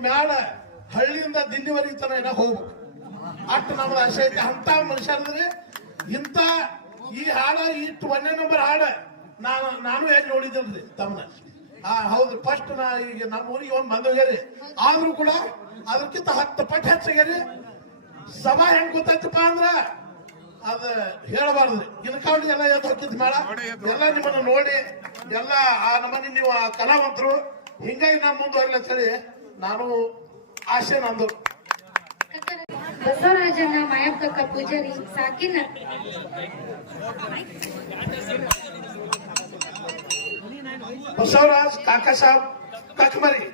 ಮ್ಯಾಲ ಹಳ್ಳಿಯಿಂದ ದಿಲ್ಲಿವರೆಗೆ ತನ ಏನ ಹೋಗ್ಬೇಕು. ಅಷ್ಟು ನಮ್ದು ಆಸೆ ಐತಿ ಅಂತ ಮನುಷ್ಯರದ್ರಿ ಇಂತ ಈ ಹಾಡ ಇಟ್ಟು ಒಂದೇ ನಂಬರ್ ಹಾಡ ನಾನು ನಾನು ಎಲ್ಲಿ ನೋಡಿದ್ರಿ ತಮ್ಮನ ಹಾ ಹೌದು ಫಸ್ಟ್ ನಾ ಈಗ ನಮ್ಮ ಊರಿಗೆ ಒಂದು ಬಂದೋಗ್ಯಾರಿ ಆದ್ರೂ ಕೂಡ ಅದಕ್ಕಿಂತ ಹತ್ತು ಪಟ್ಟು ಹೆಚ್ಚಾಗ್ಯಾರಿ ಸಭಾ ಹೆಂಗ್ ಗೊತ್ತಾಯ್ತಪ್ಪ ಅಂದ್ರ ಅದ ಹೇಳಬಾರ್ದ್ರಿ ಇದಕ್ಕಾಗಿ ಎಲ್ಲ ಎದ್ದು ಹೋಗ್ತಿದ್ ಮೇಡ. ಎಲ್ಲ ನಿಮ್ಮನ್ನ ನೋಡಿ, ಎಲ್ಲ ಆ ನಮ್ಮನೆ ನೀವು ಆ ಕಲಾವಂತರು ಹಿಂಗಾಗಿ ನಾ ಮುಂದುವರಿಲ್ಲ ಹೇಳಿ ನಾನು ಆಸೆ ನಂದು. ಬಸವರಾಜನ ಮಾಯಕ್ಕಕ್ಕ ಪೂಜಾರಿ ಸಾಕಿನ ಬಸವರಾಜ್ ಕಾಕಾ ಸಾಬ್ ಕಕ್ಮರಿ.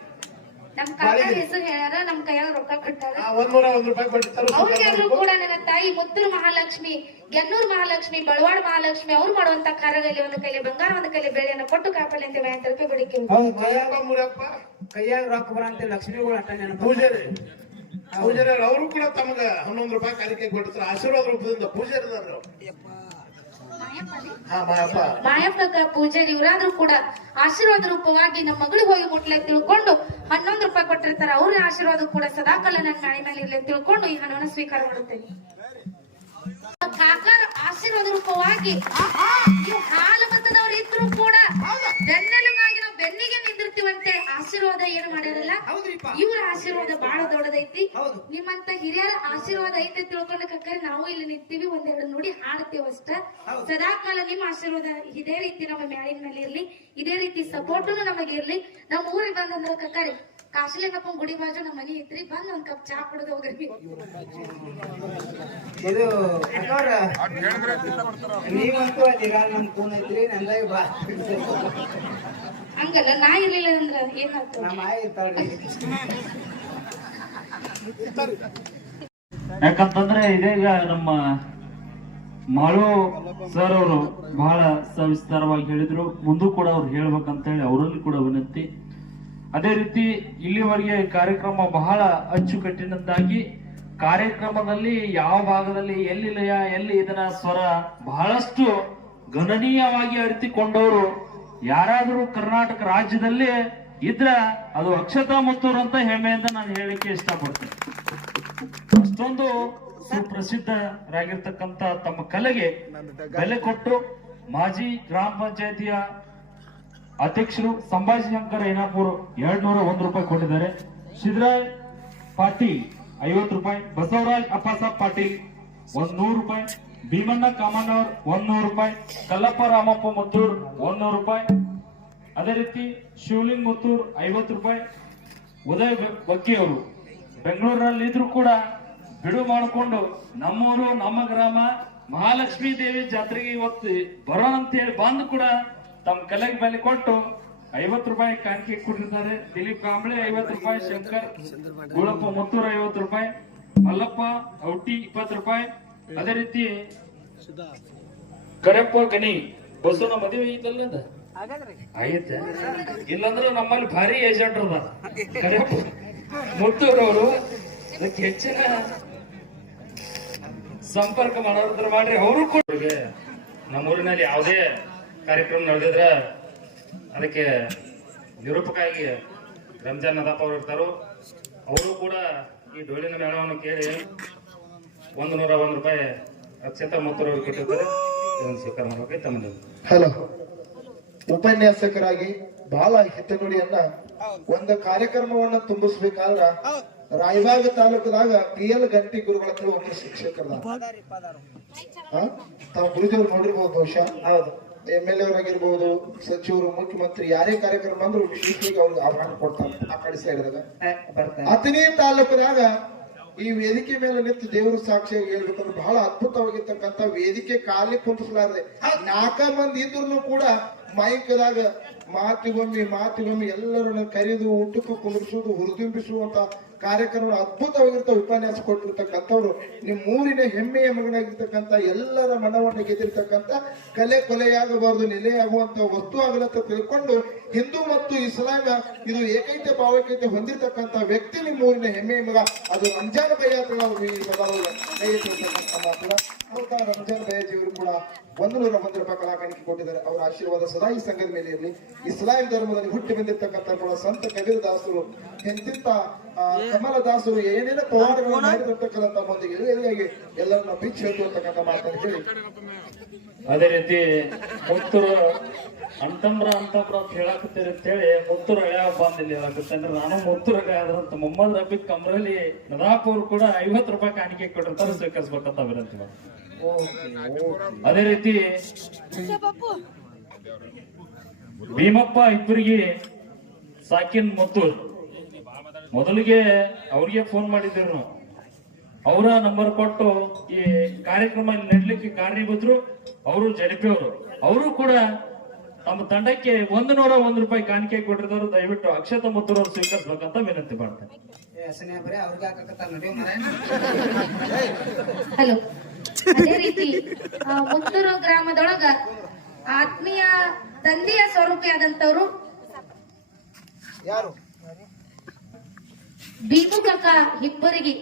ನಮ್ ಕಾಕ ಹೆಸರು ಹೇಳ್ಯಾರ ನಮ್ ಕೈಯಾಗ ರೊಕ್ಕ ಕೊಟ್ಟಾರ. ಒಂದ್ನೂರ ಒಂದ್ ರೂಪಾಯಿ ಕೊಟ್ಟಿರ್ತಾರೆ ಅವ್ರಿಗಾದ್ರೂ ಕೂಡ ನನ್ನ ತಾಯಿ ಮುತ್ತೂರು ಮಹಾಲಕ್ಷ್ಮಿ ಗೆನ್ನೂರ್ ಮಹಾಲಕ್ಷ್ಮಿ ಬಳವಾಡ ಮಹಾಲಕ್ಷ್ಮಿ ಅವ್ರು ಮಾಡುವಂತ ಕಾರ್ಯದಲ್ಲಿ ಒಂದು ಕೈಲಿ ಬಂಗಾರ ಒಂದು ಕೈಲಿ ಬೆಳೆಯನ್ನು ಕೊಟ್ಟು ಕಾಪಾಡಿ ಅಂತ ಹೌದು ಮಲ್ಲಪ್ಪ ಮುರಿಯಪ್ಪ ಕೈಯಾಗ ರೊಕ್ಕ ಬರಂತ ಲಕ್ಷ್ಮಿಗಳು ಅಟ್ಟ ನೆನಪು. ಪೂಜಾರಿ. ಪೂಜಾರಿ ಅವರು ಕೂಡ ತಮಗ ಹನ್ನೊಂದು ರೂಪಾಯಿ ಕಾಲಿಕೆ ಕೊಡ್ತಾರೆ ಆಶೀರ್ವಾದ ರೂಪದಿಂದ ಪೂಜಾರಿ ಅದಾರ ಅವ್ರು. ಹಾ ಮಾಯಪ್ಪ ಮಾಯಪ್ಪಗ ಪೂಜಾರಿ ಇವರಾದ್ರೂ ಕೂಡ ಆಶೀರ್ವಾದ ರೂಪವಾಗಿ ನಮ್ಮ ಮಗಳಿಗೆ ಹೋಗಿ ಮುಟ್ಲೆ ತಿಳ್ಕೊಂಡು ಹನ್ನೊಂದು ರೂಪಾಯಿ ಕೊಟ್ಟಿರ್ತಾರ, ಅವ್ರ ಆಶೀರ್ವಾದ ಕೂಡ ಸದಾಕಾಲ ನನ್ನ ನಾಯಿ ಮೇಲೆ ಇರ್ಲಿ ತಿಳ್ಕೊಂಡು ಈ ಹಣವನ್ನು ಸ್ವೀಕಾರ ಮಾಡುತ್ತೇನೆ. ಕಾಕಾರ ಆಶೀರ್ವಾದ ರೂಪವಾಗಿ ಇವ್ರ ಆಶೀರ್ವಾದ ಬಹಳ ದೊಡ್ಡದೈತಿ. ನಿಮ್ಮಂತ ಹಿರಿಯರ ಆಶೀರ್ವಾದ ಐತೆ ತಿಳ್ಕೊಂಡ ಕಕ್ಕರೆ ನಾವು ಇಲ್ಲಿ ನಿಂತೀವಿ ಒಂದೆರಡು ನೋಡಿ ಹಾಡ್ತೀವಿ ಅಷ್ಟ. ಸದಾ ಸದಾಕಾಲ ನಿಮ್ಮ ಆಶೀರ್ವಾದ ಇದೇ ರೀತಿ ನಮ್ಮ ಮ್ಯಾಳಿನ ಮೇಲೆ ಇರ್ಲಿ ಇದೇ ರೀತಿ ಸಪೋರ್ಟ್ನು ನಮಗೆ ಇರ್ಲಿ ನಮ್ಮ ಊರಿಗೆ ಬಂದಂದ್ರ ಕಕ್ಕರೆ ಕಾಶಿಲಿಂಗಪ್ಪನ ಗುಡಿ ಬಾಜು ನಮ್ಮ ಮನೆ ಇತ್ರಿ ಬಂದ್ ಒಂದ್ ಕಪ್ ಚಾ ಕುಡಿದು ಹೋಗ್ರಿ. ಇದು ನೀವಂತೂ ನಮ್ ಕೂನ್ ಐತ್ರಿ ನಂದಾಗಿ ಬಾ. ಹಂಗಲ್ಲ ನಾ ಇರ್ಲಿಲ್ಲ ಅಂದ್ರ ಏನಾಗ್ತದ ನಮ್ಮ ಆಯ್ ಇರ್ತಾಳ್ರಿ. ಯಾಕಂತಂದ್ರೆ ಇದೀಗ ನಮ್ಮ ಮಾಳು ಸರ್ ಅವರು ಬಹಳ ಸವಿಸ್ತಾರವಾಗಿ ಹೇಳಿದ್ರು. ಮುಂದೂ ಕೂಡ ಅವ್ರು ಹೇಳ್ಬೇಕಂತ ಹೇಳಿ ಅವರಲ್ಲಿ ಕೂಡ ವಿನಂತಿ. ಅದೇ ರೀತಿ ಇಲ್ಲಿವರೆಗೆ ಕಾರ್ಯಕ್ರಮ ಬಹಳ ಅಚ್ಚುಕಟ್ಟಿನದ್ದಾಗಿ ಕಾರ್ಯಕ್ರಮದಲ್ಲಿ ಯಾವ ಭಾಗದಲ್ಲಿ ಎಲ್ಲಿ ಲಯ ಎಲ್ಲಿ ಇದನ್ನ ಸ್ವರ ಬಹಳಷ್ಟು ಗಣನೀಯವಾಗಿ ಅರಿತಿಕೊಂಡವರು ಯಾರಾದರೂ ಕರ್ನಾಟಕ ರಾಜ್ಯದಲ್ಲಿ ಇದ್ರ ಅದು ಅಕ್ಷತಾ ಮುತ್ತೂರು ಅಂತ ಹೆಮ್ಮೆಯಿಂದ ನಾನು ಹೇಳಿಕೆ ಇಷ್ಟಪಡ್ತೇನೆ. ಅಷ್ಟೊಂದು ಸುಪ್ರಸಿದ್ಧರಾಗಿರ್ತಕ್ಕಂತ ತಮ್ಮ ಕಲೆಗೆ ಬೆಲೆ ಕೊಟ್ಟು ಮಾಜಿ ಗ್ರಾಮ ಪಂಚಾಯತಿಯ ಅಧ್ಯಕ್ಷರು ಸಂಭಾಜಿ ಶಂಕರ್ ಏನಾಪುರ್ ಎರಡ್ ನೂರ ಒಂದು ರೂಪಾಯಿ ಕೊಟ್ಟಿದ್ದಾರೆ. ಸಿದ್ದರಾಯ್ ಪಾಟೀಲ್ ಐವತ್ತು ರೂಪಾಯಿ, ಬಸವರಾಜ್ ಅಪ್ಪಾಸಾಬ್ ಪಾಟೀಲ್ ಒಂದ್ ನೂರು ರೂಪಾಯಿ, ಭೀಮಣ್ಣ ಕಾಮಣ್ಣವರ್ ಒಂದ್ ನೂರು ರೂಪಾಯಿ, ಕಲ್ಲಪ್ಪ ರಾಮಪ್ಪ ಮುತ್ತೂರ್ ಒಂದ್ ನೂರು ರೂಪಾಯಿ. ಅದೇ ರೀತಿ ಶಿವಲಿಂಗ್ ಮುತ್ತೂರ್ ಐವತ್ತು ರೂಪಾಯಿ, ಉದಯ್ ಬಕ್ಕಿ ಅವರು ಬೆಂಗಳೂರಿನಲ್ಲಿ ಇದ್ರು ಕೂಡ ಬಿಡು ಮಾಡಿಕೊಂಡು ನಮ್ಮೂರು, ನಮ್ಮ ಗ್ರಾಮ ಮಹಾಲಕ್ಷ್ಮೀ ದೇವಿ ಜಾತ್ರೆಗೆ ಇವತ್ತು ಬರೋಣ ಅಂತ ಹೇಳಿ ಬಂದು ಕೂಡ ತಮ್ಮ ಕಲೆಗೆ ಬೆಲೆ ಕೊಟ್ಟು ಐವತ್ತು ರೂಪಾಯಿ ಕಾಣಿಕೆ ಕೊಟ್ಟಿದ್ದಾರೆ. ದಿಲೀಪ್ ಕಾಂಬ್ಳೆ ಐವತ್ತು ರೂಪಾಯಿ, ಶಂಕರ್ ಗುಳಪ್ಪ ಮುತ್ತೂರ್ ಐವತ್ತು ರೂಪಾಯಿ, ಮಲ್ಲಪ್ಪ ಔಟಿ ಇಪ್ಪತ್ತು ರೂಪಾಯಿ. ಅದೇ ರೀತಿ ಕರೆಪ್ಪ ಗಣಿ, ಬಸವನ ಮದುವೆ ಐತಲ್ಲ ಆಯ್ತ? ಇಲ್ಲಂದ್ರೆ ನಮ್ಮಲ್ಲಿ ಭಾರಿ ಏಜೆಂಟ್ ಅದ ಕರೆಪ್ಪ ಅದಕ್ಕೆ ಹೆಚ್ಚಿನ ಸಂಪರ್ಕ ಮಾಡೋದ್ರ ಮಾಡ್ರಿ, ಅವರು ಕೂಡ ನಮ್ಮೂರಿನಲ್ಲಿ ಯಾವುದೇ ಕಾರ್ಯಕ್ರಮ ನಡೆದಿದ್ರೆ ಅದಕ್ಕೆ ನಿರೂಪಕಾಗಿ ರಂಜಾನ್ ನದಾಪ್ ಅವರು ಇರ್ತಾರೋ. ಅವರು ಕೂಡ ಈ ಡೊಳ್ಳಿನ ಮೇಳವನ್ನು ಕೇಳಿ ಒಂದು ನೂರ ಒಂದು ರೂಪಾಯಿ ಅಕ್ಷತಾ ಮುತ್ತೂರವ್ರಿಗೆ ಕೊಟ್ಟಿರ್ತಾರೆ. ಇದನ್ನು ಸ್ವೀಕಾರ ಮಾಡಬೇಕು ತಮ್ಮ ಹಲೋ. ಉಪನ್ಯಾಸಕರಾಗಿ ಬಹಳ ಹಿತನುಡಿಯನ್ನ ಒಂದು ಕಾರ್ಯಕ್ರಮವನ್ನ ತುಂಬಿಸ್ಬೇಕಾದ್ರ ರಾಯಬಾಗ ತಾಲೂಕದಾಗ ಪಿ ಎಲ್ ಗಂಟಿ ಗುರುಗಳ ಒಬ್ಬರು ಶಿಕ್ಷಕರ ತಾವು ಗುರುದೇವ್ರು ನೋಡಿರ್ಬೋದು ಬಹುಶಃ? ಹೌದು. ಎಂ ಎಲ್ ಅವರಾಗಿರ್ಬೋದು ಸಚಿವರು ಮುಖ್ಯಮಂತ್ರಿ ಯಾರೇ ಕಾರ್ಯಕ್ರಮ ಬಂದ್ರು ವಿಶೇಷವಾಗಿ ಅವ್ರಿಗೆ ಆಹ್ವಾನ ಕೊಡ್ತಾರೆ. ಆ ಕಡೆ ಬರ್ತಾರೆ. ಹತ್ತನೇ ತಾಲೂಕದಾಗ ಈ ವೇದಿಕೆ ಮೇಲೆ ನಿಂತು ದೇವರ ಸಾಕ್ಷಿಯಾಗಿ ಹೇಳ್ಬೇಕಂದ್ರೆ ಬಹಳ ಅದ್ಭುತವಾಗಿರ್ತಕ್ಕಂಥ ವೇದಿಕೆ ಕಾಲಿ ಕುಂತಿಸಲಾರದೆ ನಾಲ್ಕ ಮಂದಿ ಇದ್ರು ಕೂಡ ಮೈಕದಾಗ ಮಾತಿಗೊಮ್ಮಿ ಮಾತಿಗೊಮ್ಮಿ ಎಲ್ಲರನ್ನ ಕರೆದು ಊಟಕ್ಕೂ ಕುಂದಿರಿಸುವುದು ಹುರಿದುಂಬಿಸುವಂತ ಕಾರ್ಯಕ್ರಮ ಅದ್ಭುತವಾಗಿರ್ತ ಉಪನ್ಯಾಸ ಕೊಟ್ಟಿರ್ತಕ್ಕಂಥವ್ರು. ನಿಮ್ಮ ಊರಿನ ಹೆಮ್ಮೆಯ ಮಗನಾಗಿರ್ತಕ್ಕಂಥ ಎಲ್ಲರ ಮನವನ್ನು ಗೆದ್ದಿರ್ತಕ್ಕಂಥ ಕಲೆ ಕೊಲೆಯಾಗಬಾರದು ನೆಲೆಯಾಗುವಂತ ವಸ್ತು ಆಗಲಂತ ತಿಳ್ಕೊಂಡು ಹಿಂದೂ ಮತ್ತು ಇಸ್ಲಾಮ ಇದು ಏಕೈತೆ ಭಾವೈಕ್ಯತೆ ಹೊಂದಿರತಕ್ಕಂಥ ವ್ಯಕ್ತಿ ನಿಮ್ಮ ಊರಿನ ಹೆಮ್ಮೆಯ ಮಗ. ಅದು ರಂಜಾನ್ ನಾವು ಈ ಎತ್ತಿರ್ತಕ್ಕಂಥ ರಂಜನ್ ಬೇಜಿಯವರು ರಂಜಾನ್ ದಯಾಜಿ ಇವರು ಕೂಡ ಒಂದು ನೂರ ಒಂದು ರೂಪಾಯಿ ಕಲಾಕಾಣಿಕೆ ಕೊಟ್ಟಿದ್ದಾರೆ. ಅವರ ಆಶೀರ್ವಾದ ಸದಾ ಈ ಸಂಘದ ಮೇಲೆ ಇರಲಿ. ಇಸ್ಲಾಂ ಧರ್ಮದಲ್ಲಿ ಹುಟ್ಟಿ ಬಂದಿರ್ತಕ್ಕಂಥ ಕೂಡ ಸಂತ ಕಬೀರ್ ದಾಸರು ಎಂತಿಂತ ಕಮಲ ದಾಸರು ಏನೇನೋ ಪವಾಡಗಳನ್ನು ಮಾಡಿರ್ತಕ್ಕಂಥ ಒಂದು ಎಳೆಯಾಗಿ ಎಲ್ಲರನ್ನ ಬಿಚ್ಚಿ ಹೇಳ್ತಿರ್ತಕ್ಕಂಥ ಮಾತನ್ನು ಹೇಳಿ. ಅದೇ ರೀತಿ ಮುತ್ತೂರು ಅಂತಂಬ್ರ ಅಂತಂಬ್ರ ಅಂತ ಹೇಳಾಕತ್ತೀರಿ ಅಂತ ಹೇಳಿ ಮುತ್ತು ಹಳೆಯ ಹಬ್ಬ ಅಂತ ಇಲ್ಲಿ ಅಂದ್ರೆ ನಾನು ಮುತ್ತು ಹಳೆ ಆದಂತ ಮೊಹಮ್ಮದ್ ರಫಿ ಕಮ್ರಲಿ ನದಾಪುರ್ ಕೂಡ ಐವತ್ತು ರೂಪಾಯಿ ಕಾಣಿಕೆ ಕೊಟ್ಟಿರ್ತಾರೆ, ಸ್ವೀಕರಿಸ್ಬೇಕಂತ ಮಾಡ್ತೀನಿ. ಅದೇ ರೀತಿ ಭೀಮಪ್ಪ ಇಬ್ಬರಿಗೆ ಸಾಕಿನ್ ಮುತ್ತು ಮೊದಲಿಗೆ ಅವ್ರಿಗೆ ಫೋನ್ ಮಾಡಿದ್ರು ನಾವು ಅವರ ನಂಬರ್ ಕೊಟ್ಟು ಈ ಕಾರ್ಯಕ್ರಮ ನಡ್ಲಿಕ್ಕೆ ಬಿದ್ರು ಅವರು ಜಡಿಪಿಯವರು ಅವರು ಕೂಡ ತಮ್ಮ ತಂಡಕ್ಕೆ ಒಂದು ನೂರ ಒಂದು ರೂಪಾಯಿ ಕಾಣಿಕೆ ಕೊಟ್ಟಿರೋರು ದಯವಿಟ್ಟು ಅಕ್ಷತ ಮುತ್ತೂರವ್ರು ಸ್ವೀಕರಿಸ್ಬೇಕಂತ ವಿನಂತಿ ಮಾಡ್ತೇನೆ. ಹಲೋ ಅದೇ ರೀತಿ ಮುತ್ತೂರು ಗ್ರಾಮದೊಳಗ ಆತ್ಮೀಯ ತಂದೆಯ ಸ್ವರೂಪಿಯಾದಂತವ್ರು ಯಾರು? ಭೀಮು ಕಕ್ಕ ಇಬ್ಬರಿಗೆ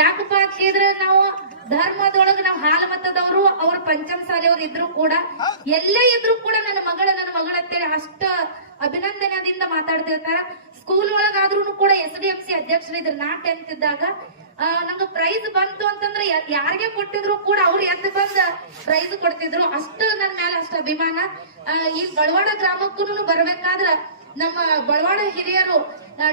ಯಾಕಪ್ಪ ಕೇಳಿದ್ರೆ ನಾವು ಧರ್ಮದೊಳಗ ನಾವು ಹಾಲು ಮತದವರು ಅವ್ರ ಪಂಚಮ ಶಾಲೆಯವ್ರು ಇದ್ರು ಕೂಡ, ಎಲ್ಲೇ ಇದ್ರು ಕೂಡ ನನ್ನ ಮಗಳ ನನ್ನ ಮಗಳ ಅಂತೇಳಿ ಅಷ್ಟ ಅಭಿನಂದನದಿಂದ ಮಾತಾಡ್ತಿರ್ತಾರ. ಸ್ಕೂಲ್ ಒಳಗಾದ್ರೂ ಕೂಡ ಎಸ್ ಡಿ ಎಂ ಸಿ ಅಧ್ಯಕ್ಷರಿದ್ರು ನಾ ಟೆಂತ್ ಇದ್ದಾಗ ನಂಗೆ ಪ್ರೈಸ್ ಬಂತು ಅಂತಂದ್ರೆ ಯಾರಿಗೆ ಕೊಟ್ಟಿದ್ರು ಕೂಡ ಅವ್ರು ಎದ್ದು ಬಂದ ಪ್ರೈಸ್ ಕೊಡ್ತಿದ್ರು. ಅಷ್ಟು ನನ್ನ ಮೇಲೆ ಅಷ್ಟು ಅಭಿಮಾನ. ಈ ಬಳವಾಡ ಗ್ರಾಮಕ್ಕೂ ಬರ್ಬೇಕಾದ್ರ ನಮ್ಮ ಬಳವಾಡ ಹಿರಿಯರು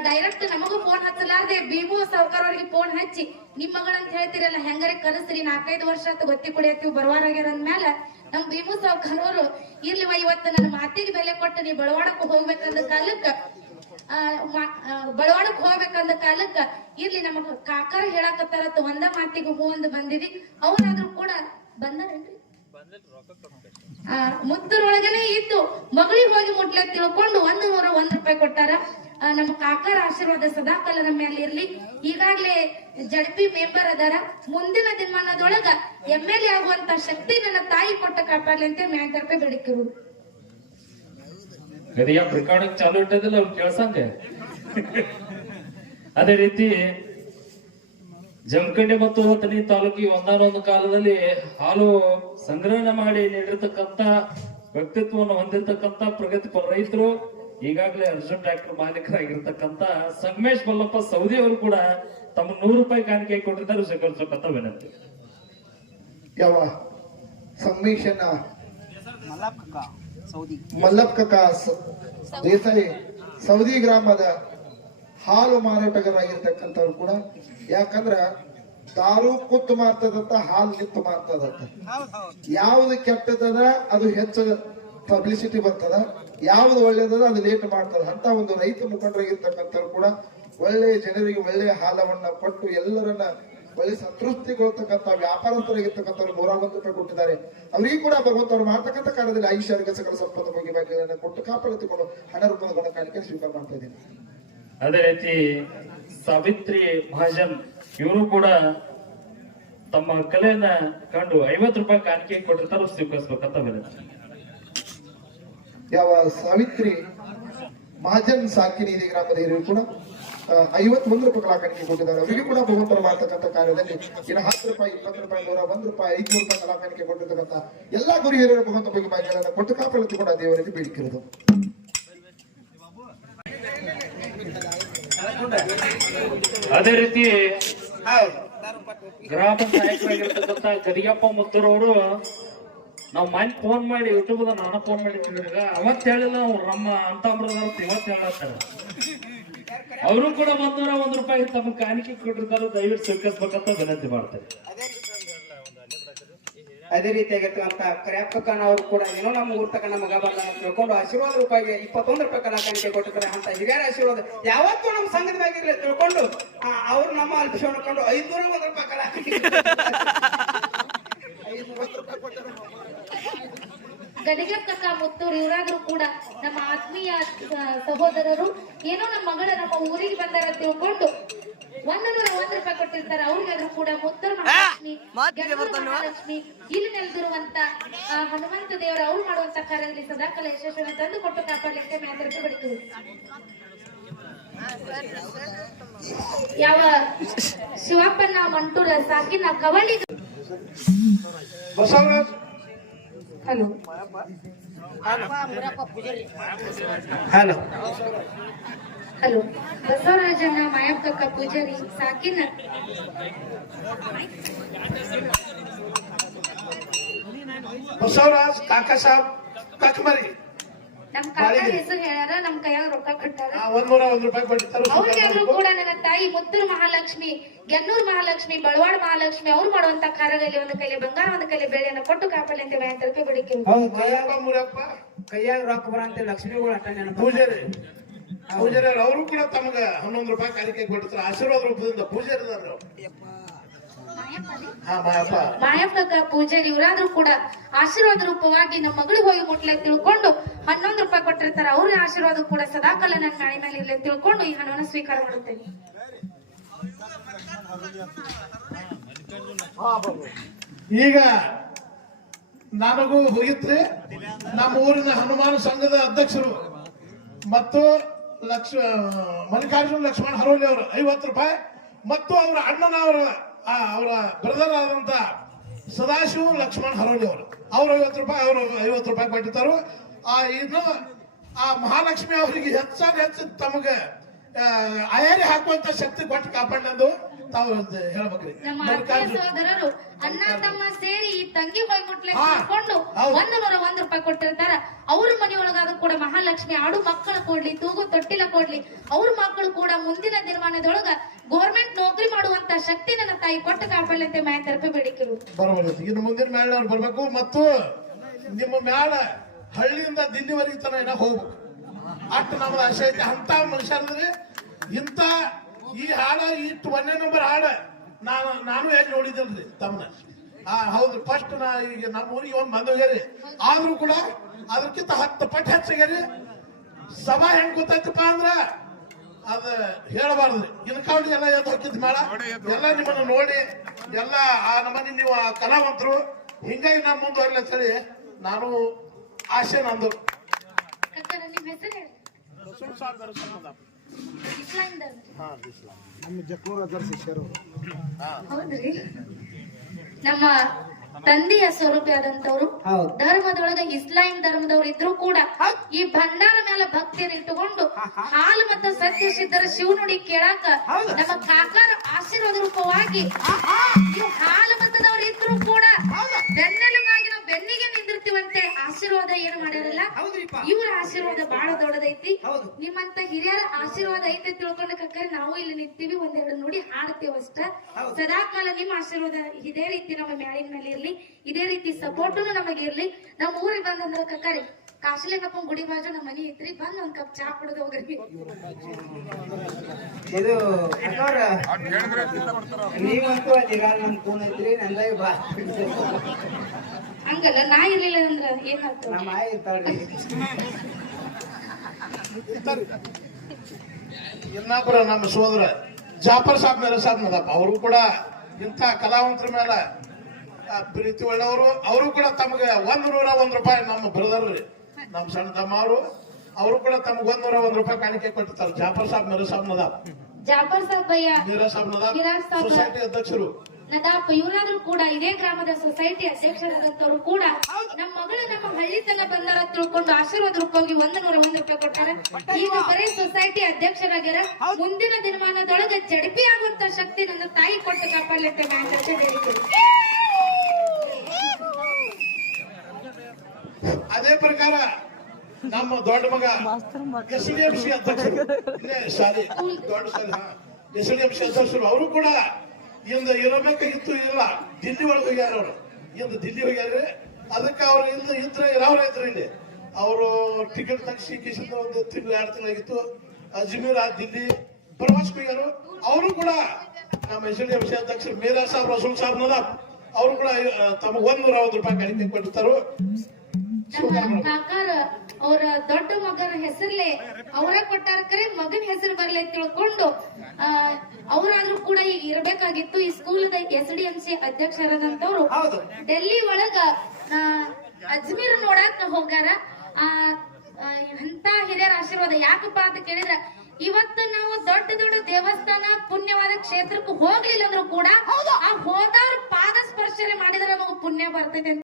ಡೈರೆಕ್ಟ್ ನಮಗೂ ಫೋನ್ ಹಚ್ಚಲಾರ್ದೆ ಬಿಬು ಸಾವುಕಾರ ಅವ್ರಿಗೆ ಫೋನ್ ಹಚ್ಚಿ, ನಿಮ್ ಮಗಳಂತ ಹೇಳ್ತಿರಲ್ಲ, ಹೆಂಗಾರೆ ಕಲಿಸ್ರಿ ನಾಲ್ಕೈದು ವರ್ಷ ಆತ ಗೊತ್ತಿ ಕುಡಿಯತ್ತೀವಿ ಬರವಾರಾಗ್ಯಾರ ಅಂದ್ಮೇಲೆ ನಮ್ ಭೀಮು ಸಾವುಕಾರ ಅವರು ಇರ್ಲಿವ ಇವತ್ತು ನನ್ನ ಮಾತಿಗೆ ಬೆಲೆ ಕೊಟ್ಟು ನೀ ಬಳವಾಡಕ್ಕೆ ಹೋಗ್ಬೇಕಂದ ಕಾಲಕ್ಕ ಬಳವಾಡಕ್ ಹೋಗ್ಬೇಕಂದ ಕಾಲಕ್ಕ, ಇರ್ಲಿ ನಮ್ಮ ಕಾಕಾರ ಹೇಳಕತ್ತಾರತ್ತ ಒಂದ ಮಾತಿಗೆ ಹೂ ಅಂದ್ ಬಂದಿದಿ ಅವ್ರಾದ್ರೂ ಕೂಡ ಬಂದಾರೇನ್ರಿ? ಮುತ್ತರೊಳಗನೆ ಇತ್ತು, ಮಗಳಿಗೆ ಹೋಗಿ ಮುಟ್ಲೆ ತಿಳ್ಕೊಂಡು ಒಂದು ನೂರ ಒಂದ್ ರೂಪಾಯಿ ಕೊಟ್ಟಾರ. ನಮ್ಮ ಕಾಕರ ಆಶೀರ್ವಾದ ಸದಾಕಾಲ ನಮ್ಮ ಮೇಲೆ ಇರ್ಲಿ. ಈಗಾಗ್ಲೇ ಜಡ್ಪಿ ಮೆಂಬರ್ ಅದಾರ. ಮುಂದಿನ ದಿನಮಾನದೊಳಗ ಎಂ ಎಲ್ ಎ ಆಗುವಂತ ಶಕ್ತಿ ನನ್ನ ತಾಯಿ ಕೊಟ್ಟ ಕಾಪಾಡ್ಲಿ ಅಂತ ಮ್ಯಾನ್ ತರಪೆ ಬೇಡಿಕೆರು ಗದಿಯ ರೆಕಾರ್ಡಿಂಗ್ ಚಾಲು ಇಟ್ಟದಿಲ್ಲ ಅವ್ರು ಕೇಳ್ಸಂಗೆ. ಅದೇ ರೀತಿ, ಜಮಖಂಡಿ ಮತ್ತು ಹತ್ತನಿ ತಾಲೂಕಿಗೆ ಒಂದಾನೊಂದು ಕಾಲದಲ್ಲಿ ಹಾಲು ಸಂಗ್ರಹಣೆ ಮಾಡಿ ನೀಡಿರ್ತಕ್ಕಂತ ವ್ಯಕ್ತಿತ್ವವನ್ನು ಹೊಂದಿರತಕ್ಕಂತ ಪ್ರಗತಿಪರ ರೈತರು ಈಗಾಗಲೇ ಅರ್ಜುನ್ ಡಾಕ್ಟರ್ ಮಾಲೀಕರಾಗಿರ್ತಕ್ಕಂತ ಸಂಗಮೇಶ್ ಮಲ್ಲಪ್ಪ ಸೌದಿ ಅವರು ಕೂಡ ತಮ್ಮ ನೂರು ರೂಪಾಯಿ ಕಾಣಿಕೆ ಕೊಟ್ಟಿದ್ದಾರೆ. ಸ್ವೀಕರಿಸಬೇಕಂತ ವಿನಂತಿ. ಯಾವ ಸಂಗಮೇಶನ ಮಲ್ಲಪ್ಪ ಸೌದಿ. ಮಲ್ಲಪ್ಪ ಕಕ್ಕ ದೇಸಾಯಿ ಸೌದಿ. ಗ್ರಾಮದ ಹಾಲು ಮಾರಾಟಗಾರರಾಗಿರ್ತಕ್ಕಂಥವ್ರು ಕೂಡ ಯಾಕಂದ್ರ ದಾರು ಕುತ್ತು ಮಾರ್ತದಂತ ಹಾಲು ನಿತ್ತು ಮಾರ್ತದಂತ. ಯಾವ್ದು ಕೆಟ್ಟದ ಅದು ಹೆಚ್ಚು ಪಬ್ಲಿಸಿಟಿ ಬರ್ತದ? ಯಾವ್ದು ಒಳ್ಳೇದದ ಅದು ಲೇಟ್ ಮಾಡ್ತದ. ಅಂತ ಒಂದು ರೈತ ಮುಖಂಡರಾಗಿರ್ತಕ್ಕಂಥವ್ರು ಕೂಡ ಒಳ್ಳೆಯ ಜನರಿಗೆ ಒಳ್ಳೆಯ ಹಾಲವನ್ನ ಕೊಟ್ಟು ಎಲ್ಲರನ್ನ ಒಳ್ಳೆ ಸಂತೃಪ್ತಿಗೊಳ್ತಕ್ಕಂಥ ವ್ಯಾಪಾರಸ್ಥರಾಗಿರ್ತಕ್ಕಂಥವ್ರು ಗೌರವ ರೂಪಾಯಿ ಕೊಟ್ಟಿದ್ದಾರೆ. ಅವರಿಗೂ ಕೂಡ ಭಗವಂತರು ಮಾಡ್ತಕ್ಕಂಥ ಕಾರ್ಯದಲ್ಲಿ ಐಶ್ವರ್ಯ ಸಕಲ ಸಂಪದ ಬಗ್ಗೆ ಭಾಗ್ಯಗಳನ್ನು ಕೊಟ್ಟು ಕಾಪಾಡುತ್ತಿಕೊಂಡು ಹಣ ರೂಪದ ಗುಣಕಾಣಿಕೆ ಸ್ವೀಕಾರ ಮಾಡ್ತಾ ಇದ್ದೀನಿ. ಅದೇ ರೀತಿ ಸಾವಿತ್ರಿ ಮಹಾಜನ್ ಇವರು ಕೂಡ ತಮ್ಮ ಕಲೆಯನ್ನ ಕಂಡು ಐವತ್ತು ರೂಪಾಯಿ ಕಾಣಿಕೆ ಕೊಟ್ಟಿರ್ತಾರ ಸ್ವೀಕರಿಸ್ಬೇಕಂತ ವಿನಂತಿ. ಯಾವ ಸಾವಿತ್ರಿ ಮಹಾಜನ್ ಇದೆ ಗ್ರಾಮದ ಹಿರಿಯರು ಕೂಡ ಐವತ್ತೊಂದು ರೂಪಾಯಿ ಕಲಾಕಾಣಿಕೆ ಕೊಟ್ಟಿದ್ದಾರೆ. ಅವರಿಗೆ ಕೂಡ ಭಗವಂತರು ಮಾಡ್ತಕ್ಕಂಥ ಕಾರ್ಯದಲ್ಲಿ ಇನ್ನು ಹತ್ತು ರೂಪಾಯಿ, ಇಪ್ಪತ್ತು ರೂಪಾಯಿ, ನೂರ ಒಂದು ರೂಪಾಯಿ ಐದುನೂರು ರೂಪಾಯಿ ಕಲಾಕಾಣಿಕೆ ಕೊಟ್ಟಿರ್ತಕ್ಕಂಥ ಎಲ್ಲಾ ಗುರು ಹಿರಿಯರು ಭಗವಂತ ಬಗ್ಗೆ ಭಾಗ್ಯಗಳನ್ನು ಕೊಟ್ಟು ಕಾಪಾಡುತ್ತಿಕೊಂಡು ಕೂಡ ದೇವರಿಗೆ ಬೇಡಿಕಿರೋದು ಅದೇ ರೀತಿ ಗ್ರಾಮ ನಾಯಕರಾಗಿರ್ತಕ್ಕಂಥ ಕರಿಯಪ್ಪ ಮುತ್ತೂರವರು ನಾವು ಮನೆ ಫೋನ್ ಮಾಡಿ ಯೂಟ್ಯೂಬ್ ನಾನು ಫೋನ್ ಮಾಡಿದ್ದೀವಿ ಅವತ್ತು ಹೇಳಿಲ್ಲ ಅವ್ರು ನಮ್ಮ ಅಂತ ಇವತ್ತು ಹೇಳತ್ತಾರ. ಅವರು ಕೂಡ ಒಂದೂರ ಒಂದ್ ರೂಪಾಯಿ ತಮ್ಮ ಕಾಣಿಕೆ ಕೊಟ್ಟಿರ್ತಾರೆ, ದಯವಿಟ್ಟು ಸ್ವೀಕರಿಸ್ಬೇಕಂತ ವಿನಂತಿ ಮಾಡ್ತಾರೆ ಅದೇ ರೀತಿಯಾಗಿರ್ತಕ್ಕಂಥ ಕರ್ಯಾಪಕನ ಅವರು ಕೂಡ ಏನೋ ನಮ್ಮ ಊರ್ ತಕ್ಕ ಮಗ ಬಂದ ತಿಳ್ಕೊಂಡು ಆಶೀರ್ವಾದ ರೂಪಾಯಿಗೆ ಇಪ್ಪತ್ತೊಂದು ರೂಪಾಯಿ ಕಲಾಕಾಣಿಕೆ ಕೊಟ್ಟಿರ್ತಾರೆ ಅಂತ ಹಿರಿಯರ ಆಶೀರ್ವಾದ. ಯಾವತ್ತೂ ನಮ್ಮ ಸಂಘದ ಮ್ಯಾಗಿರ್ಲಿ ತಿಳ್ಕೊಂಡು ಅವ್ರು ನಮ್ಮ ಅಲ್ಪಿಸ್ಕೊಂಡು ಐದ್ನೂರ ಒಂದು ರೂಪಾಯಿ ಕಲಾಕಾಣಿಕೆ ಮುತ್ತೂರು ಕೂಡ ನಮ್ಮ ಆತ್ಮೀಯ ಸಹೋದರರು ಏನೋ ನಮ್ಮ ಮಗಳ ನಮ್ಮ ಊರಿಗೆ ಬಂದಾರ ತಿಳ್ಕೊಂಡು ಒಂದು ನೂರ ಒಂದ್ ರೂಪಾಯಿ ಕೊಟ್ಟಿರ್ತಾರೆ ಅವ್ರಿಗಾದ್ರೂ ಕೂಡ ಮುದ್ದರ ಮಹಾಲಕ್ಷ್ಮಿ ಇಲ್ಲಿ ನೆಲೆದಿರುವಂತ ಆ, ಹನುಮಂತ ದೇವರು ಅವ್ರು ಮಾಡುವಂತ ಕಾರ್ಯದಲ್ಲಿ ಸದಾಕಾಲ ಯಶಸ್ವಿನ ತಂದು ಕೊಟ್ಟು ಕಾಪಾಡಲಿಕ್ಕೆ ಮ್ಯಾತರಕ್ಕೆ ಬಡಿತೀವಿ ಯಾವ ಶಿವಪ್ಪನ ಮಂಟೂರ ಸಾಕಿನ ಕವಳಿ ಹಲೋ. ಹಲೋ ಹಲೋ ಬಸವರಾಜಣ್ಣ ಮಾಯಕ್ಕಕ್ಕ ಪೂಜಾರಿ ಸಾಕಿನ ಬಸವರಾಜ್ ಕಾಕಾ ಸಾಬ್ ಕಕ್ಮರಿ ನಮ್ ಕಾಕ ಹೆಸರು ಹೇಳ್ಯಾರ ನಮ್ ಕೈಯಾಗ ರೊಕ್ಕ ಕಟ್ಟಾರ. ಒಂದೂರ ಒಂದ್ ರೂಪಾಯಿ ಕೊಟ್ಟಿರ್ತಾರೆ ಅವ್ರಿಗಾದ್ರೂ ಕೂಡ ನನ್ನ ತಾಯಿ ಮುತ್ತೂರು ಮಹಾಲಕ್ಷ್ಮಿ ಗೆನ್ನೂರ್ ಮಹಾಲಕ್ಷ್ಮಿ ಬಳವಾಡ ಮಹಾಲಕ್ಷ್ಮಿ ಅವ್ರು ಮಾಡುವಂತ ಕಾರ್ಯದಲ್ಲಿ ಒಂದು ಕೈಲಿ ಬಂಗಾರ ಒಂದು ಕೈಲಿ ಬೆಳೆಯನ್ನು ಕೊಟ್ಟು ಕಾಪಾಡಿ ಅಂತ ತರಪೆ ಬಿಡಿಕೆ ಹೌದು ಮಲ್ಲಪ್ಪ ಮುರಪ್ಪ. ಕೈಯಾಗ ರೊಕ್ಕ ಬರಂತೆ ಲಕ್ಷ್ಮಿಗಳು ಅಟ್ಟ ನೆನಪು. ಪೂಜಾರಿ. ಪೂಜಾರಿ ಅವರು ಕೂಡ ತಮಗ ಹನ್ನೊಂದು ರೂಪಾಯಿ ಕಾಲಿಕೆ ಕೊಡ್ತಾರೆ ಆಶೀರ್ವಾದ ರೂಪದಿಂದ ಪೂಜಾರಿ ಅದಾರ್ರಿ ಅವ್ರು. ಹಾ ಮಾಯಪ್ಪ ಮಾಯಪ್ಪಗ ಪೂಜಾರಿ ಇವರಾದ್ರೂ ಕೂಡ ಆಶೀರ್ವಾದ ರೂಪವಾಗಿ ನಮ್ಮ ಮಗಳಿಗೆ ಹೋಗಿ ಮುಟ್ಲೆ ತಿಳ್ಕೊಂಡು ಹನ್ನೊಂದು ರೂಪಾಯಿ ಕೊಟ್ಟಿರ್ತಾರೆ ಅವ್ರ ಆಶೀರ್ವಾದ ಕೂಡ ಸದಾಕಾಲ ನನ್ನ ನಾಳೆ ಮೇಲೆ ಇರ್ಲಿ ತಿಳ್ಕೊಂಡು ಈ ಹಣವನ್ನು ಸ್ವೀಕಾರ ಮಾಡುತ್ತೇನೆ. ಈಗ ನನಗೂ ಹೋಗಿತ್ರಿ ನಮ್ಮ ಊರಿನ ಹನುಮಾನ ಸಂಘದ ಅಧ್ಯಕ್ಷರು ಮತ್ತು ಲಕ್ಷ ಮಲ್ಲಿಕಾರ್ಜುನ ಲಕ್ಷ್ಮಣ ಹರೋಲಿ ಅವರು ಐವತ್ತು ರೂಪಾಯಿ ಮತ್ತು ಅವರ ಅಣ್ಣನವರ ಅವರ ಬ್ರದರ್ ಆದಂತ ಸದಾಶಿವ ಲಕ್ಷ್ಮಣ್ ಹರೋಲಿ ಅವರು. ಅವ್ರು ಐವತ್ತು ರೂಪಾಯಿ, ಅವರು ಐವತ್ತು ರೂಪಾಯಿ ಕೊಟ್ಟಿದ್ದರು. ಆ, ಇದು, ಆ ಮಹಾಲಕ್ಷ್ಮಿ ಅವರಿಗೆ ಹೆಚ್ಚಾನ ಹೆಚ್ಚು ತಮಗೆ ಅಯಾರಿ ಹಾಕುವಂತ ಶಕ್ತಿ ಕೊಟ್ಟು ಕಾಪಾಡಂದು ತಾವು ಹೇಳ್ಬೇಕ್ರಿ. ನಮ್ಮ ಸಹೋದರರು ಅಣ್ಣ ತಮ್ಮ ಸೇರಿ ಈ ತಂಗಿ ಹೋಗಿ ಮುಟ್ಲೆ ಹಾ. ತಿಳ್ಕೊಂಡು ನೂರ ಒಂದ್ ರೂಪಾಯಿ ಕೊಟ್ಟಿರ್ತಾರ. ಅವ್ರ ಮನೆಯೊಳಗಾದ ಕೂಡ ಮಹಾಲಕ್ಷ್ಮಿ ಆಡು ಮಕ್ಕಳು ಕೊಡ್ಲಿ ತೂಗು ತೊಟ್ಟಿಲ ಕೊಡ್ಲಿ ಅವ್ರ ಮಕ್ಕಳು ಕೂಡ ಮುಂದಿನ ದಿನಮಾನದೊಳಗ ಗೋರ್ಮೆಂಟ್ ನೌಕರಿ ಮಾಡುವಂತ ಶಕ್ತಿ ನನ್ನ ತಾಯಿ ಕೊಟ್ಟು ಕಾಪಾಡಲಂತೆ ಮ್ಯಾಯ ತರಪೆ ಬೇಡಿಕೆರು. ಬರಬಹುದು ಇನ್ನು ಮುಂದಿನ ಮ್ಯಾಲಿನವ್ರು ಬರ್ಬೇಕು ಮತ್ತು ನಿಮ್ಮ ಮೇಳ ಹಳ್ಳಿಯಿಂದ ದಿಲ್ಲಿವರೆಗೆ ತನ ಏನ ಹೋಗ್ಬೇಕು. ಅಷ್ಟು ನಮ್ದು ಆಶೆ ಐತಿ. ಅಂತ ಮನುಷ್ಯರದ್ರಿ ಇಂಥ ಈ ಹಾಡ ಈ ಒಂದೇ ನಂಬರ್ ಹಾಡ ನಾನು ನಾನು ಹೇಗೆ ನೋಡಿದ್ರಿ ತಮ್ಮನ ಆ ಹೌದು ಫಸ್ಟ್ ನಾ ಈಗ ನಮ್ಮ ಊರಿಗೆ ಒಂದ್ ಬಂದೋಗ್ಯಾರಿ ಆದ್ರೂ ಕೂಡ ಅದಕ್ಕಿಂತ ಹತ್ತು ಪಟ್ಟು ಹೆಚ್ಚಾಗ್ಯಾರಿ ಸಭಾ ಹೆಂಗ್ ಗೊತ್ತಾಯ್ತಪ್ಪ ಅಂದ್ರ ಅದ ಹೇಳಬಾರ್ದ್ರಿ ಇನ್ಕೌಂಡ್ ಎಲ್ಲ ಎದ್ದು ಹೋಗ್ತಿದ್ ಮಾಡ. ಎಲ್ಲ ನಿಮ್ಮನ್ನ ನೋಡಿ ಎಲ್ಲ ಆ ನಮ್ಮನೆ ನೀವು ಆ ಕಲಾವಂತರು ಹಿಂಗಾಗಿ ನಾ ಮುಂದುವರಿಲ್ಲ ಹೇಳಿ ನಾನು ಆಶೆ ನಂದು. ಹೌದ್ರಿ. ನಮ್ಮ ತಂದೆಯ ಸ್ವರೂಪಿಯಾದಂತವ್ರು ಹೌದು. ಧರ್ಮದೊಳಗ ಇಸ್ಲಾಂ ಧರ್ಮದವ್ರು ಇದ್ರು ಕೂಡ ಈ ಭಂಡಾರ ಮೇಲೆ ಭಕ್ತಿಯನ್ನು ಇಟ್ಟುಕೊಂಡು ಹಾಲು ಮತ್ತು ಸತ್ಯ ಸಿದ್ಧರ ಶಿವನುಡಿ ಕೇಳಾಕ ನಮ್ಮ ಕಾಕಾರ ಆಶೀರ್ವಾದ ರೂಪವಾಗಿ ಹಾಲು ಮತದವ್ರು ಇದ್ರು ಕೂಡ ಬೆನ್ನೆಲುಬಾಗಿ ಏನು ಮಾಡ್ಯಾರಲ್ಲ? ಇವ್ರ ಆಶೀರ್ವಾದ ಬಹಳ ದೊಡ್ಡದೈತಿ. ನಿಮ್ಮಂತ ಹಿರಿಯರ ಆಶೀರ್ವಾದ ಐತೆ ತಿಳ್ಕೊಂಡ ಕಕ್ಕರೆ ನಾವು ಇಲ್ಲಿ ನಿಂತೀವಿ ಒಂದೆರಡು ನೋಡಿ ಹಾಡ್ತೇವೆ ಅಷ್ಟ. ಸದಾ ಕಾಲ ನಿಮ್ಮ ಆಶೀರ್ವಾದ ಇದೇ ರೀತಿ ನಮ್ಮ ಮ್ಯಾಲಿನ ಮೇಲೆ ಇರ್ಲಿ ಇದೇ ರೀತಿ ಸಪೋರ್ಟ್ ನಮಗೆ ಇರ್ಲಿ. ನಮ್ಮ ಊರಿಗೆ ಬಂದಂದ್ರ ಕಕ್ಕರೆ ಕಾಶಿಲಿಂಗಪ್ಪನ ಗುಡಿ ಬಾಜು ನಮ್ಮ ಮನಿ ಐತ್ರಿ ಬಂದ್ ಒಂದ್ ಕಪ್ ಚಾ ಕುಡಿದು ಹೋಗ್ರಿ. ಇದು ನೀವಂತೂ ಅದಿರ ನಮ್ ಫೋನ್ ಐತ್ರಿ ನಂದಾಗಿ ಬಾ. ಹಂಗಲ್ಲ ನಾ ಇರ್ಲಿಲ್ಲ ಅಂದ್ರ ಏನಾಗ್ತದ ನಮ್ಮ ಆಯ್ ಇರ್ತಾಳ್ರಿ ನಮ್ಮ ಸೋದರ. ಜಾಫರ್ ಸಾಬ್ ಮೇಲೆ ಸಾಬ್ ಮದಪ್ಪ ಅವರು ಕೂಡ ಇಂಥ ಕಲಾವಂತರ ಮೇಲೆ ಪ್ರೀತಿ ಒಳ್ಳೆಯವರು. ಅವರು ಕೂಡ ತಮಗೆ ಒಂದ್ ನೂರ ಒಂದ್ ರೂಪಾಯಿ ನಮ್ಮ ಬ್ರದರ್ ನಮ್ಮ ಸಣ್ಣ ತಮ್ಮ ಅವರು. ಅವರು ಕೂಡ ತಮಗೆ ಒಂದ್ ನೂರ ಒಂದ್ ರೂಪಾಯಿ ಕಾಣಿಕೆ ಕೊಟ್ಟಿರ್ತಾರೆ. ಜಾಫರ್ ಸಾಬ್ ಮೇರೆ ಸಾಬ್ ನದಾಬ್ ಜಾಫರ್ ಸಾಬ್ ಭಯ್ಯ. ಮೀರಾ ಸಾಬ್ ನದಾಬ್ ಸೊಸೈಟಿ ಅಧ್ಯಕ್ಷರು. ನದಾಪ್, ಇವರಾದ್ರೂ ಕೂಡ ಇದೇ ಗ್ರಾಮದ ಸೊಸೈಟಿ ಅಧ್ಯಕ್ಷರಾದಂತವ್ರು ಕೂಡ ನಮ್ಮ ಮಗಳು ನಮ್ಮ ಹಳ್ಳಿ ತನ ಬಂದಾರ ತಿಳ್ಕೊಂಡು ಆಶೀರ್ವಾದ ಹೋಗಿ ಒಂದ್ ನೂರ ಒಂದು ರೂಪಾಯಿ ಕೊಟ್ಟಾರ ಈಗ ಬರೀ ಸೊಸೈಟಿ ಅಧ್ಯಕ್ಷರಾಗ್ಯಾರ ಮುಂದಿನ ದಿನಮಾನದೊಳಗೆ ಜಡಪಿ ಆಗುವಂತ ಶಕ್ತಿ ನನ್ನ ತಾಯಿ ಕೊಟ್ಟು ಕಾಪಾಡಲಿಕ್ಕೆ ಅದೇ ಪ್ರಕಾರ ನಮ್ಮ ದೊಡ್ಡ ಮಗ ಅಧ್ಯಕ್ಷರು, ಅವರು ಕೂಡ ಇಂದ ಇರಬೇಕಾಗಿತ್ತು ಇಲ್ಲ. ದಿಲ್ಲಿ ಒಳಗೆ ಹೋಗ್ಯಾರ ಅವರು. ಇಂದ ದಿಲ್ಲಿ ಹೋಗ್ಯಾರ. ಅದಕ್ಕೆ ಅವ್ರು ಇಂದ ಇದ್ರೆ ಇರೋರು ಇದ್ರು ಇಲ್ಲಿ? ಅವರು ಟಿಕೆಟ್ ತಗ್ಸಿ ಕಿಶನ್ ಒಂದು ತಿಂಗಳು, ಎರಡು ತಿಂಗಳಾಗಿತ್ತು. ಅಜ್ಮೀರ್ ಆ ದಿಲ್ಲಿ ಪ್ರವಾಸಕ್ಕೆ ಹೋಗ್ಯಾರು. ಅವರು ಕೂಡ ನಮ್ಮ ಎಸ್ ಡಿ ಎಂ ಸಿ ಅಧ್ಯಕ್ಷರು ಮೇರಾ ಸಾಹೇಬ್ ರಸೂಲ್ ಸಾಬ್, ನದಾಬ್. ಅವರು ಕೂಡ ತಮಗೆ ಒಂದ್ ನೂರ ರೂಪಾಯಿ ಕಡಿಮೆ ಕೊಟ್ಟಿರ್ತಾರು. ನಮ್ಮ ಕಾಕಾರ ಅವರ ದೊಡ್ಡ ಮಗನ ಹೆಸರ್ಲೆ ಅವರ ಕೊಟ್ಟಾರ ಕರೆ ಮಗನ ಹೆಸರು ಬರ್ಲೆ ತಿಳ್ಕೊಂಡು ಆ ಅವರಾದ್ರೂ ಕೂಡ ಈಗ ಇರ್ಬೇಕಾಗಿತ್ತು. ಈ ಸ್ಕೂಲ್ದ ಎಸ್ ಡಿ ಎಂ ಸಿ ಅಧ್ಯಕ್ಷರಾದಂತವ್ರು. ಡೆಲ್ಲಿ ಒಳಗ ಅಜ್ಮೀರ್ ನೋಡಾಕ ಹೋಗ್ಯಾರ. ಆ ಅಂತ ಎಂತ ಹಿರಿಯರ ಆಶೀರ್ವಾದ ಯಾಕಪ್ಪ ಅಂತ ಕೇಳಿದ್ರ ಇವತ್ತು ನಾವು ದೊಡ್ಡ ದೊಡ್ಡ ದೇವಸ್ಥಾನ ಪುಣ್ಯವಾದ ಕ್ಷೇತ್ರಕ್ಕೂ ಹೋಗ್ಲಿಲ್ಲ ಅಂದ್ರೂ ಕೂಡ ಆ ಹೋದವ್ರ ಪಾದ ಸ್ಪರ್ಶನೆ ಮಾಡಿದ್ರೆ ನಮಗೆ ಪುಣ್ಯ ಬರ್ತೈತೆ ಅಂತ